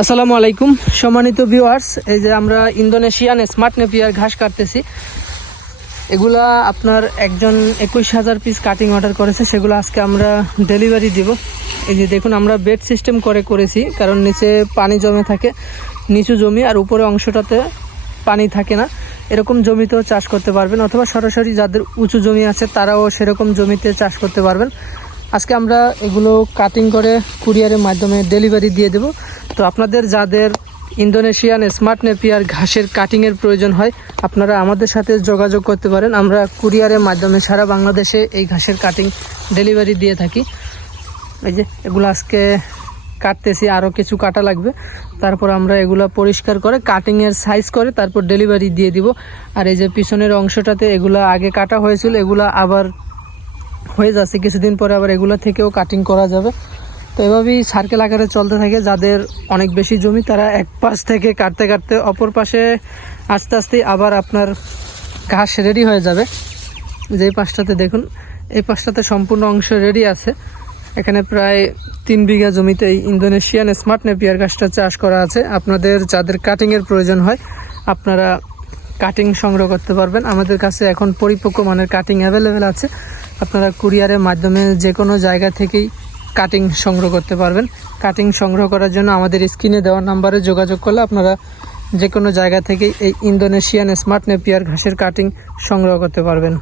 আসসালামু আলাইকুম সম্মানিত ভিউয়ার্স, এই যে আমরা ইন্দোনেশিয়ান স্মার্ট নেপিয়ার ঘাস কাটতেছি। এগুলা আপনার একজন 21,000 পিস কাটিং অর্ডার করেছে, সেগুলো আজকে আমরা ডেলিভারি দিব। এই যে দেখুন, আমরা বেড সিস্টেম করেছি, কারণ নিচে পানি জমে থাকে, নিচু জমি আর উপরে অংশটাতে পানি থাকে না। এরকম জমিতেও চাষ করতে পারবেন, অথবা সরাসরি যাদের উঁচু জমি আছে তারাও সেরকম জমিতে চাষ করতে পারবেন। আজকে আমরা এগুলো কাটিং করে কুরিয়ারের মাধ্যমে ডেলিভারি দিয়ে দেব। তো আপনাদের যাদের ইন্দোনেশিয়ান স্মার্ট নেপিয়ার ঘাসের কাটিংয়ের প্রয়োজন হয়, আপনারা আমাদের সাথে যোগাযোগ করতে পারেন। আমরা কুরিয়ারের মাধ্যমে সারা বাংলাদেশে এই ঘাসের কাটিং ডেলিভারি দিয়ে থাকি। এই যে এগুলো আজকে কাটতেছি, আরও কিছু কাটা লাগবে, তারপর আমরা এগুলো পরিষ্কার করে কাটিংয়ের সাইজ করে তারপর ডেলিভারি দিয়ে দিব। আর এই যে পিছনের অংশটাতে এগুলো আগে কাটা হয়েছিল, এগুলো আবার হয়ে যাচ্ছে, কিছুদিন পরে আবার এগুলো থেকেও কাটিং করা যাবে। তো এভাবেই সার্কেল আকারে চলতে থাকে। যাদের অনেক বেশি জমি তারা এক পাশ থেকে কাটতে কাটতে অপর পাশে আস্তে আস্তে আবার আপনার ঘাস রেডি হয়ে যাবে। যেই পাশটাতে দেখুন, এই পাশটাতে সম্পূর্ণ অংশ রেডি আছে। এখানে প্রায় 3 বিঘা জমিতে এই ইন্দোনেশিয়ান স্মার্ট নেপিয়ার ঘাসটা চাষ করা আছে। আপনাদের যাদের কাটিংয়ের প্রয়োজন হয় আপনারা কাটিং সংগ্রহ করতে পারবেন। আমাদের কাছে এখন পরিপক্ক মানের কাটিং অ্যাভেলেবেল আছে। আপনারা কুরিয়ারের মাধ্যমে যে কোনো জায়গা থেকেই কাটিং সংগ্রহ করতে পারবেন। কাটিং সংগ্রহ করার জন্য আমাদের স্ক্রিনে দেওয়া নাম্বারে যোগাযোগ করলে আপনারা যে কোনো জায়গা থেকেই এই ইন্দোনেশিয়ান স্মার্ট নেপিয়ার ঘাসের কাটিং সংগ্রহ করতে পারবেন।